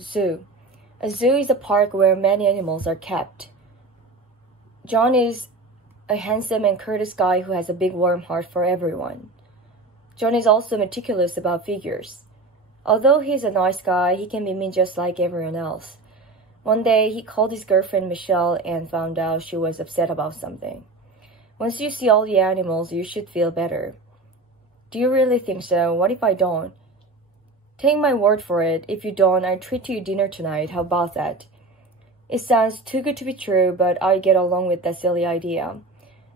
Zoo. A zoo is a park where many animals are kept. John is a handsome and courteous guy who has a big warm heart for everyone. John is also meticulous about figures. Although he's a nice guy, he can be mean just like everyone else. One day, he called his girlfriend Michelle and found out she was upset about something. Once you see all the animals, you should feel better. Do you really think so? What if I don't? Take my word for it. If you don't, I'll treat you dinner tonight. How about that? It sounds too good to be true, but I get along with that silly idea.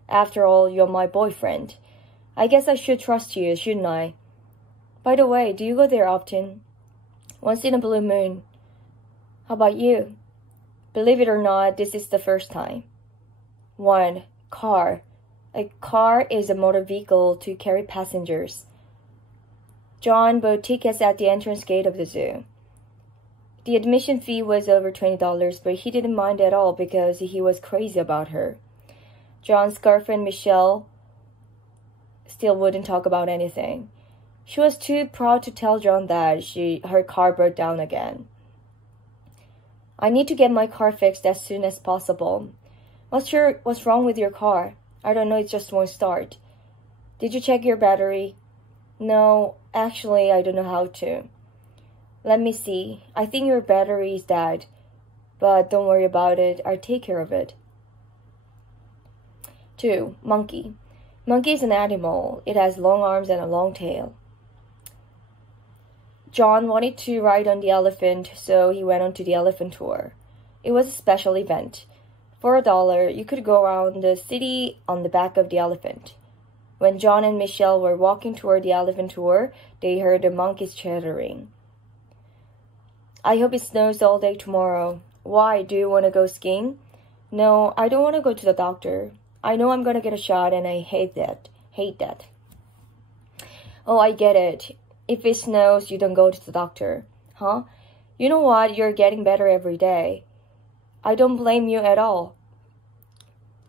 After all, you're my boyfriend. I guess I should trust you, shouldn't I? By the way, do you go there often? Once in a blue moon. How about you? Believe it or not, this is the first time. 1. Car. A car is a motor vehicle to carry passengers. John bought tickets at the entrance gate of the zoo. The admission fee was over $20, but he didn't mind at all because he was crazy about her. John's girlfriend, Michelle, still wouldn't talk about anything. She was too proud to tell John that her car broke down again. I need to get my car fixed as soon as possible. What's wrong with your car? I don't know, it just won't start. Did you check your battery? No, actually, I don't know how to. Let me see. I think your battery is dead. But don't worry about it. I'll take care of it. 2. Monkey. Monkey is an animal. It has long arms and a long tail. John wanted to ride on the elephant, so he went on to the elephant tour. It was a special event. For $1, you could go around the city on the back of the elephant. When John and Michelle were walking toward the elephant tour, they heard the monkeys chattering. I hope it snows all day tomorrow. Why? Do you want to go skiing? No, I don't want to go to the doctor. I know I'm going to get a shot and I hate that. Oh, I get it. If it snows, you don't go to the doctor. Huh? You know what? You're getting better every day. I don't blame you at all.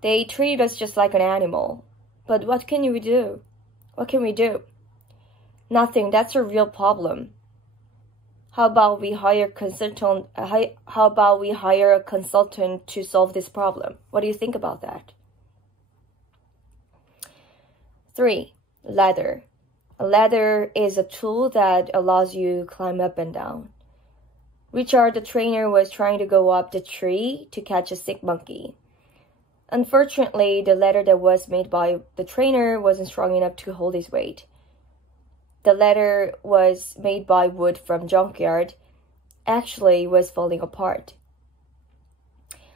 They treat us just like an animal. But what can we do? What can we do? Nothing. That's a real problem. How about we hire a consultant to solve this problem? What do you think about that? 3. Ladder. A ladder is a tool that allows you to climb up and down. Richard, the trainer, was trying to go up the tree to catch a sick monkey. Unfortunately, the ladder that was made by the trainer wasn't strong enough to hold his weight. The ladder was made by wood from junkyard. Actually, was falling apart.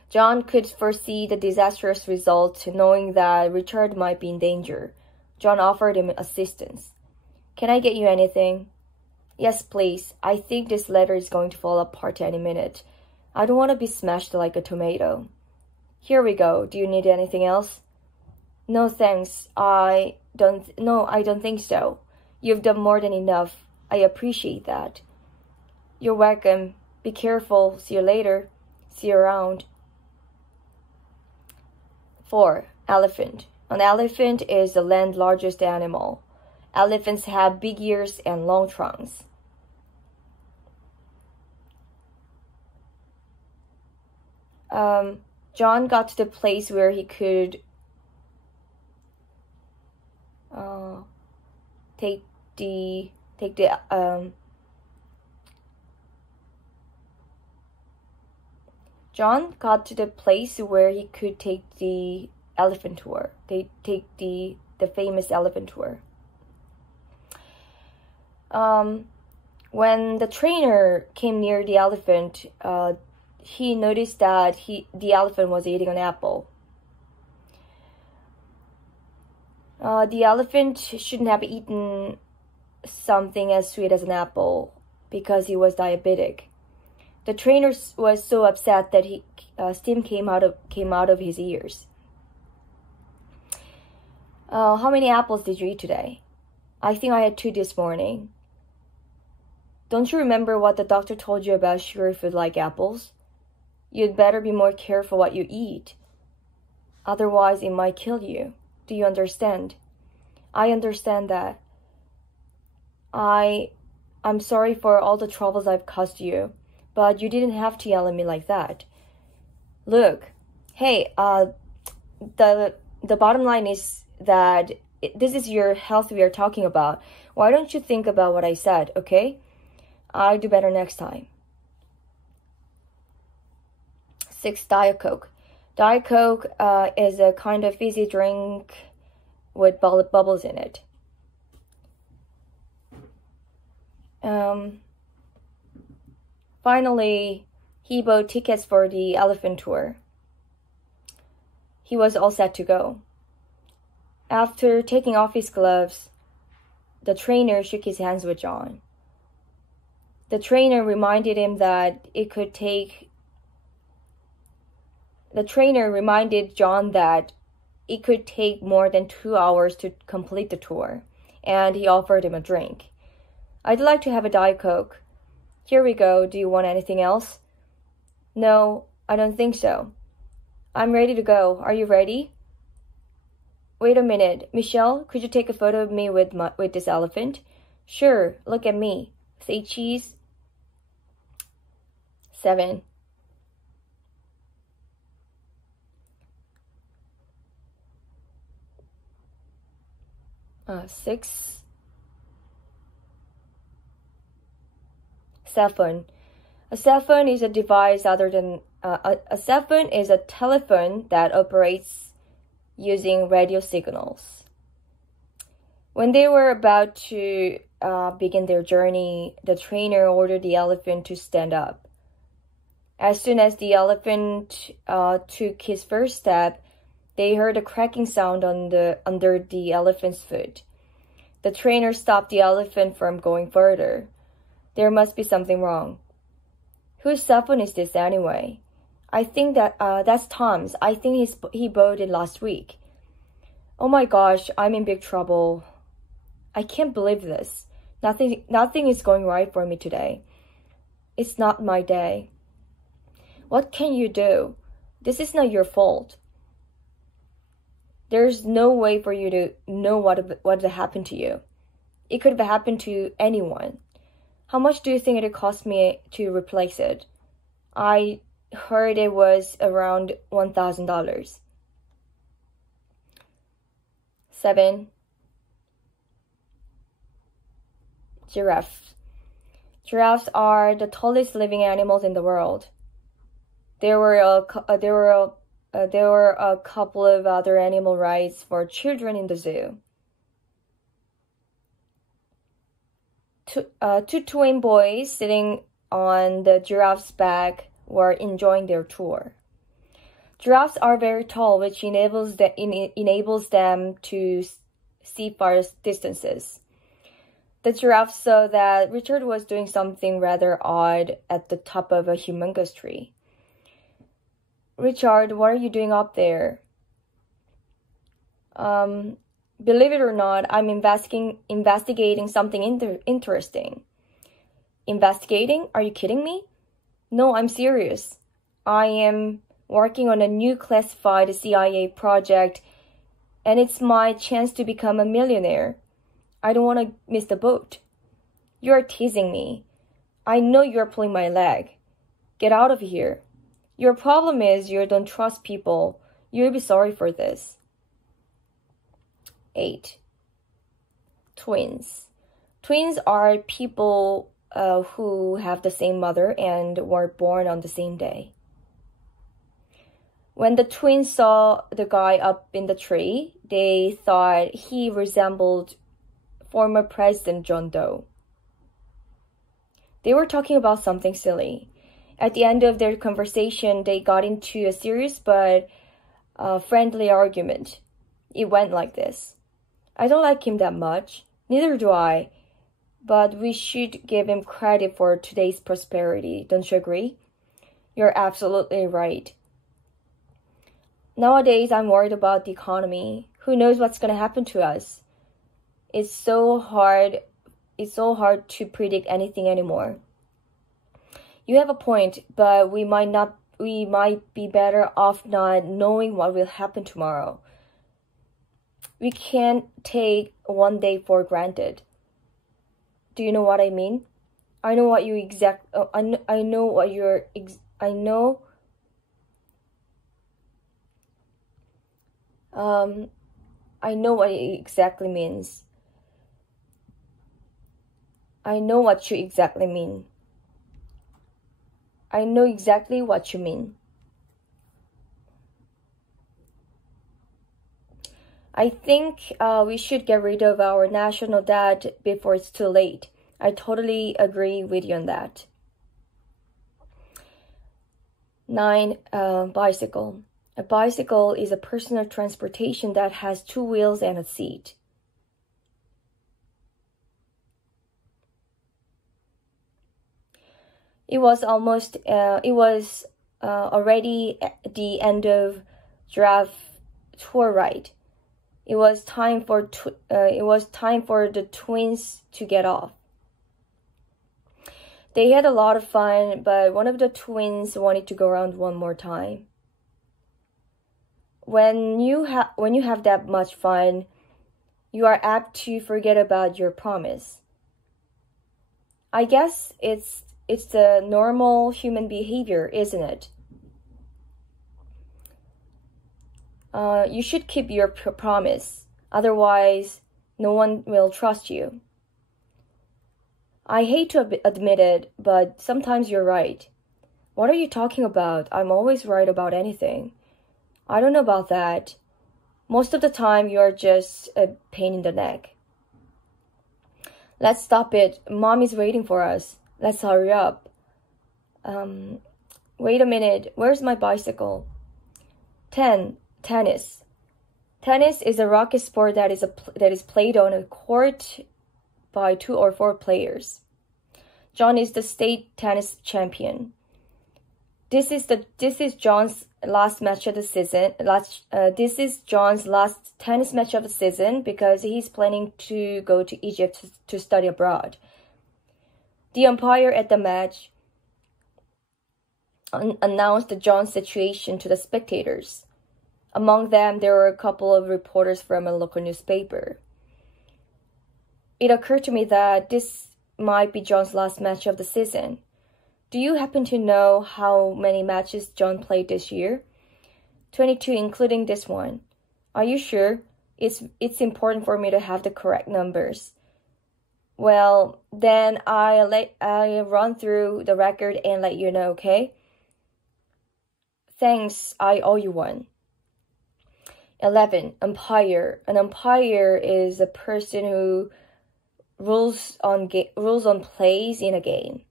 John could foresee the disastrous result, knowing that Richard might be in danger. John offered him assistance. Can I get you anything? Yes, please. I think this ladder is going to fall apart any minute. I don't want to be smashed like a tomato. Here we go. Do you need anything else? No, thanks. I don't think so. You've done more than enough. I appreciate that. You're welcome. Be careful. See you later. See you around. 4. Elephant. An elephant is the land's largest animal. Elephants have big ears and long trunks. John got to the place where he could John got to the place where he could take the elephant tour. Take the famous elephant tour. When the trainer came near the elephant, he noticed that the elephant was eating an apple. The elephant shouldn't have eaten something as sweet as an apple because he was diabetic. The trainer was so upset that steam came out of his ears. How many apples did you eat today? I think I had 2 this morning. Don't you remember what the doctor told you about sugary food like apples? You'd better be more careful what you eat. Otherwise, it might kill you. Do you understand? I understand that. I'm sorry for all the troubles I've caused you, but you didn't have to yell at me like that. Look, hey, the bottom line is that this is your health we are talking about. Why don't you think about what I said, okay? I'll do better next time. 6. Diet Coke. Diet Coke is a kind of fizzy drink with bubbles in it. Finally, he bought tickets for the elephant tour. He was all set to go. After taking off his gloves, the trainer shook his hands with John. The trainer reminded John that it could take more than 2 hours to complete the tour, and he offered him a drink. I'd like to have a Diet Coke. Here we go. Do you want anything else? No, I don't think so. I'm ready to go. Are you ready? Wait a minute. Michelle, could you take a photo of me with this elephant? Sure, look at me. Say cheese. 7. Six. Cell phone. A cell phone is a device other than a cell phone is a telephone that operates using radio signals. When they were about to begin their journey, the trainer ordered the elephant to stand up. As soon as the elephant took his first step, they heard a cracking sound under the elephant's foot. The trainer stopped the elephant from going further. There must be something wrong. Whose cell phone is this anyway? I think that's Tom's. I think he bought it last week. Oh my gosh, I'm in big trouble. I can't believe this. Nothing is going right for me today. It's not my day. What can you do? This is not your fault. There's no way for you to know what happened to you. It could have happened to anyone. How much do you think it cost me to replace it? I heard it was around $1,000. 7. Giraffe. Giraffes are the tallest living animals in the world. There were a couple of other animal rides for children in the zoo. Two twin boys sitting on the giraffe's back were enjoying their tour. Giraffes are very tall, which enables them to see far distances. The giraffe saw that Richard was doing something rather odd at the top of a humongous tree. Richard, what are you doing up there? Believe it or not, I'm investigating something interesting. Investigating? Are you kidding me? No, I'm serious. I am working on a new classified CIA project, and it's my chance to become a millionaire. I don't want to miss the boat. You're teasing me. I know you're pulling my leg. Get out of here. Your problem is you don't trust people. You'll be sorry for this. 8. Twins. Twins are people who have the same mother and were born on the same day. When the twins saw the guy up in the tree, they thought he resembled former President John Doe. They were talking about something silly. At the end of their conversation, they got into a serious but friendly argument. It went like this. I don't like him that much. Neither do I. But we should give him credit for today's prosperity. Don't you agree? You're absolutely right. Nowadays, I'm worried about the economy. Who knows what's going to happen to us? It's so hard to predict anything anymore. You have a point, but we might be better off not knowing what will happen tomorrow. We can't take one day for granted. Do you know what I mean? I know what you exact. I know what you're. I know. I know what it exactly means. I know what you exactly mean. I know exactly what you mean. I think we should get rid of our national debt before it's too late. I totally agree with you on that. 9. Bicycle. A bicycle is a personal transportation that has 2 wheels and a seat. It was already the end of giraffe tour ride. It was time for the twins to get off. They had a lot of fun, but one of the twins wanted to go around one more time. When you have that much fun, you are apt to forget about your promise. I guess it's the normal human behavior, isn't it? You should keep your promise, otherwise no one will trust you. I hate to admit it, but sometimes you're right. What are you talking about? I'm always right about anything. I don't know about that. Most of the time, you're just a pain in the neck. Let's stop it. Mom is waiting for us. Let's hurry up. Wait a minute. Where's my bicycle? 10. Tennis. Tennis is a racket sport that is played on a court by 2 or 4 players. John is the state tennis champion. This is John's last match of the season. This is John's last tennis match of the season because he's planning to go to Egypt to study abroad. The umpire at the match announced John's situation to the spectators. Among them, there were a couple of reporters from a local newspaper. It occurred to me that this might be John's last match of the season. Do you happen to know how many matches John played this year? 22, including this one. Are you sure? It's important for me to have the correct numbers. Well, then I'll run through the record and let you know, okay? Thanks, I owe you one. 11. Umpire. An umpire is a person who rules on plays in a game.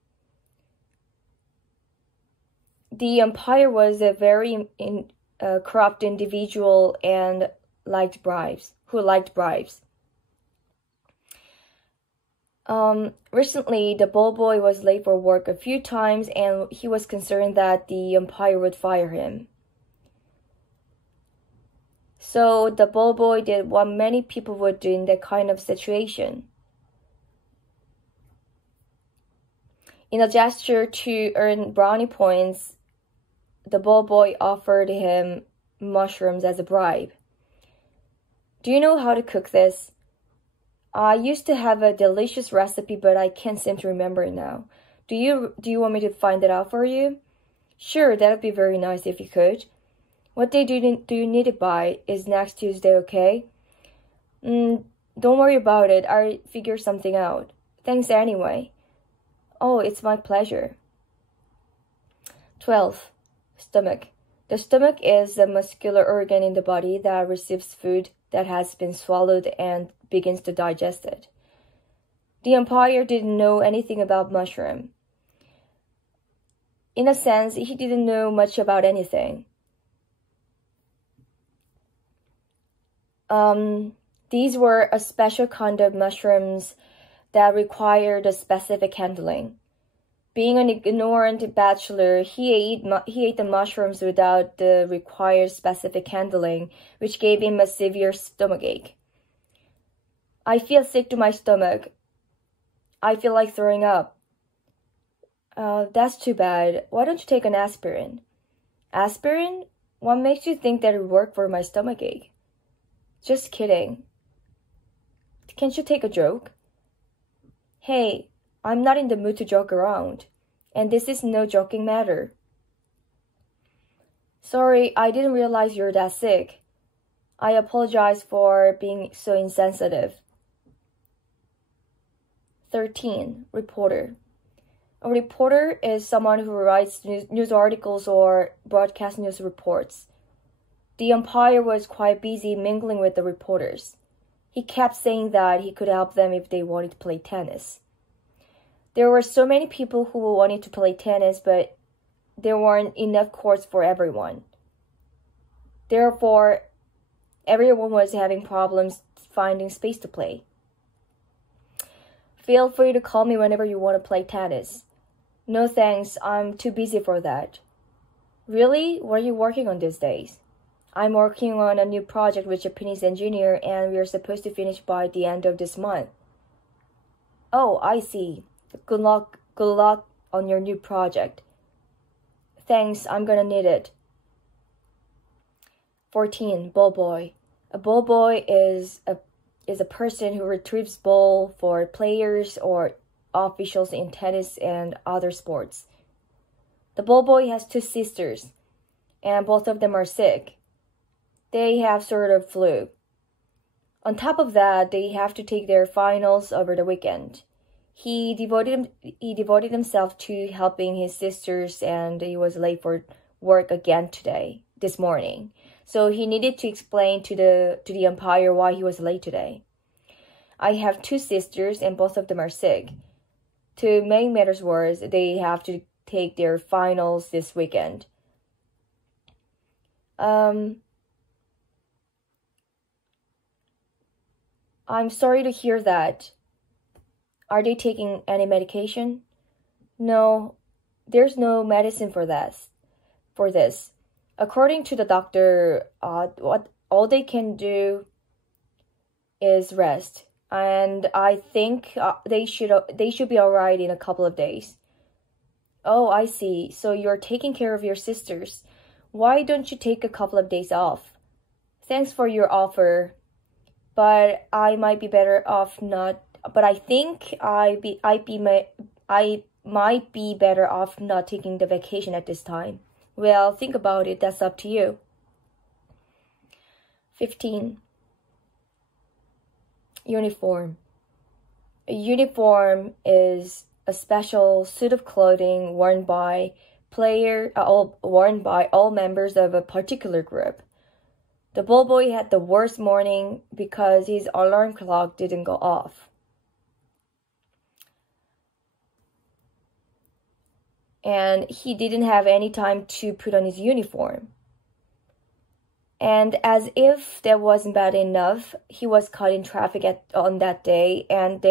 The umpire was a very corrupt individual and liked bribes. Recently, the ball boy was late for work a few times, and he was concerned that the umpire would fire him. So the ball boy did what many people would do in that kind of situation. In a gesture to earn brownie points, the ball boy offered him mushrooms as a bribe. Do you know how to cook this? I used to have a delicious recipe, but I can't seem to remember it now. Do you want me to find it out for you? Sure, that would be very nice if you could. What day do you need it by? Is next Tuesday okay? Don't worry about it. I'll figure something out. Thanks anyway. Oh, it's my pleasure. 12. Stomach. The stomach is a muscular organ in the body that receives food that has been swallowed and begins to digest it. The umpire didn't know anything about mushroom. In a sense, he didn't know much about anything. These were a special kind of mushrooms that required a specific handling. Being an ignorant bachelor, he ate the mushrooms without the required specific handling, which gave him a severe stomachache. I feel sick to my stomach. I feel like throwing up. That's too bad. Why don't you take an aspirin? Aspirin? What makes you think that it would work for my stomachache? Just kidding. Can't you take a joke? Hey, I'm not in the mood to joke around. And this is no joking matter. Sorry, I didn't realize you're that sick. I apologize for being so insensitive. 13. Reporter. A reporter is someone who writes news articles or broadcast news reports. The umpire was quite busy mingling with the reporters. He kept saying that he could help them if they wanted to play tennis. There were so many people who wanted to play tennis, but there weren't enough courts for everyone. Therefore, everyone was having problems finding space to play. Feel free to call me whenever you want to play tennis. No thanks, I'm too busy for that. Really? What are you working on these days? I'm working on a new project with a Japanese engineer and we are supposed to finish by the end of this month. Oh, I see. Good luck on your new project. Thanks, I'm gonna need it. 14. Ball boy. A ball boy is a person who retrieves ball for players or officials in tennis and other sports. The ball boy has 2 sisters, and both of them are sick. They have sort of flu. On top of that, they have to take their finals over the weekend. He devoted himself to helping his sisters and he was late for work again this morning. So he needed to explain to the umpire why he was late today. I have 2 sisters and both of them are sick. To make matters worse, they have to take their finals this weekend. I'm sorry to hear that. Are they taking any medication? No, there's no medicine for this. According to the doctor, what all they can do is rest, and I think they should be alright in a couple of days. Oh, I see. So you're taking care of your sisters. Why don't you take a couple of days off? Thanks for your offer, but I might be better off not. But I think I might be better off not taking the vacation at this time. Well, think about it. That's up to you. 15. Uniform. A uniform is a special suit of clothing worn by all members of a particular group. The ball boy had the worst morning because his alarm clock didn't go off. And he didn't have any time to put on his uniform. And as if that wasn't bad enough, he was caught in traffic on that day, and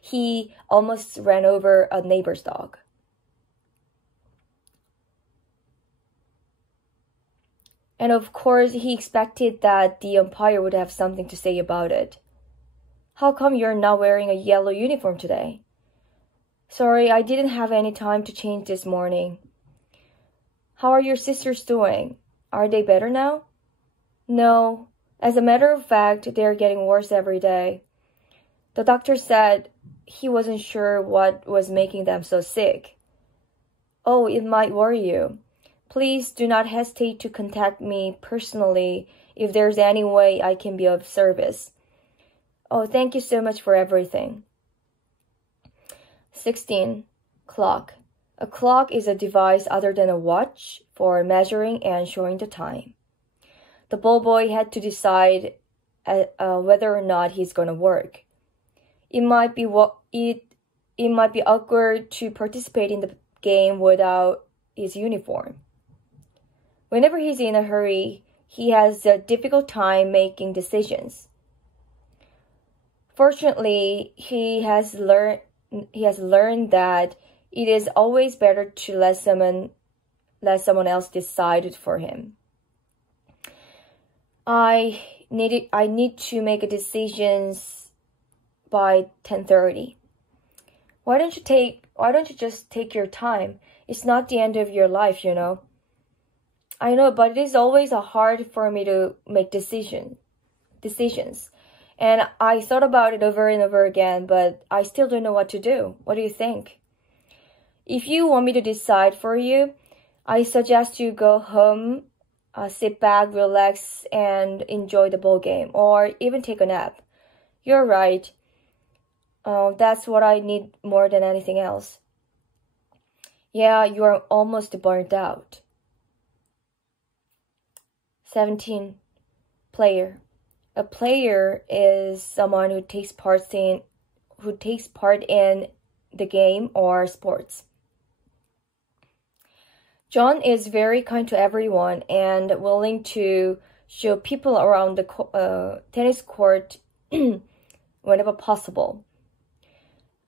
he almost ran over a neighbor's dog. And of course, he expected that the umpire would have something to say about it. How come you're not wearing a yellow uniform today? Sorry, I didn't have any time to change this morning. How are your sisters doing? Are they better now? No. As a matter of fact, they're getting worse every day. The doctor said he wasn't sure what was making them so sick. Oh, it might worry you. Please do not hesitate to contact me personally if there's any way I can be of service. Oh, thank you so much for everything. 16. Clock. A clock is a device other than a watch for measuring and showing the time. The ball boy had to decide whether or not he's going to work. It might be awkward to participate in the game without his uniform. Whenever he's in a hurry, he has a difficult time making decisions. Fortunately, he has learned that it is always better to let someone else decide for him. I need to make a decision by 10:30. Why don't you just take your time? It's not the end of your life, you know. I know, but it is always hard for me to make decisions. And I thought about it over and over again, but I still don't know what to do. What do you think? If you want me to decide for you, I suggest you go home, sit back, relax, and enjoy the ball game, or even take a nap. You're right. That's what I need more than anything else. Yeah, you are almost burnt out. 17. Player. A player is someone who takes part in the game or sports. John is very kind to everyone and willing to show people around the tennis court whenever possible.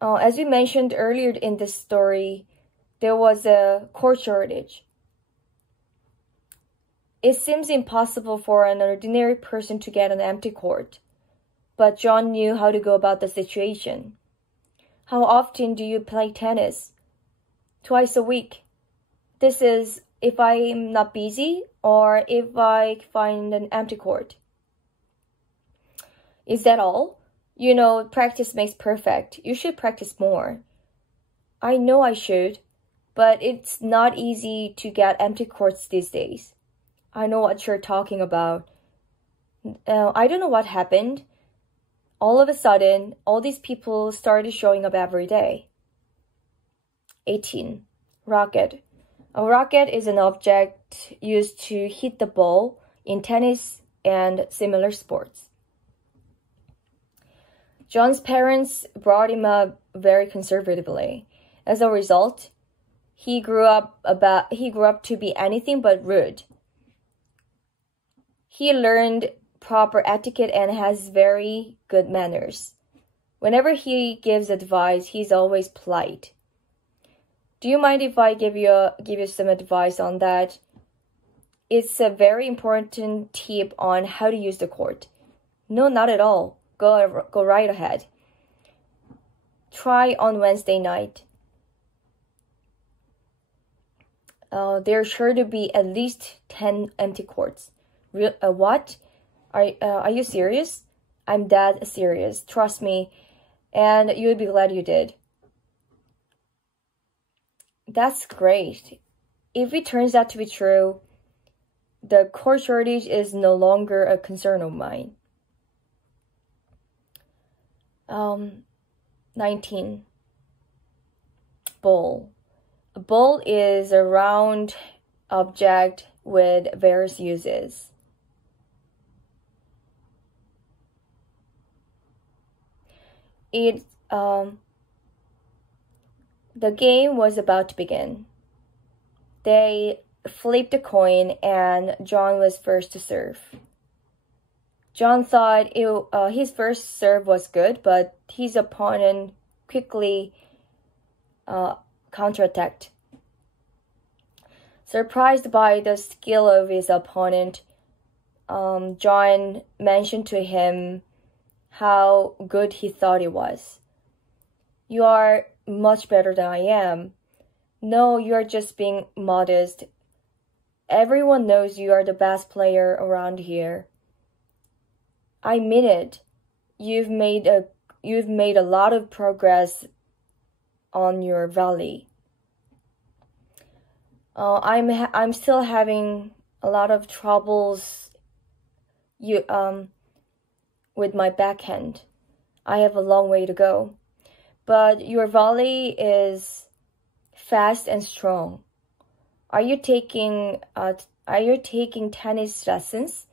As we mentioned earlier in this story, there was a court shortage. It seems impossible for an ordinary person to get an empty court, but John knew how to go about the situation. How often do you play tennis? Twice a week. This is if I'm not busy or if I find an empty court. Is that all? You know, practice makes perfect. You should practice more. I know I should, but it's not easy to get empty courts these days. I know what you're talking about. I don't know what happened. All of a sudden, all these people started showing up every day. 18. Racket. A racket is an object used to hit the ball in tennis and similar sports. John's parents brought him up very conservatively. As a result, he grew up to be anything but rude. He learned proper etiquette and has very good manners. Whenever he gives advice, he's always polite. Do you mind if I give you some advice on that? It's a very important tip on how to use the court. No, not at all. Go right ahead. Try on Wednesday night. There's sure to be at least 10 empty courts. What? Are you serious? I'm dead serious. Trust me, and you'll be glad you did. That's great. If it turns out to be true, the court shortage is no longer a concern of mine. 19. Bowl. A bowl is a round object with various uses. The game was about to begin. They flipped a coin and John was first to serve. John thought his first serve was good, but his opponent quickly counterattacked. Surprised by the skill of his opponent, John mentioned to him how good he thought he was. You are much better than I am. No, you're just being modest. Everyone knows you are the best player around here. I mean it. You've made a lot of progress on your volley. I'm still having a lot of troubles with my backhand. I have a long way to go. But your volley is fast and strong. Are you taking tennis lessons?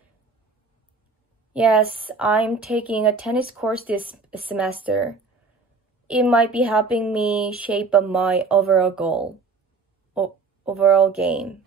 Yes, I'm taking a tennis course this semester. It might be helping me shape up my overall game.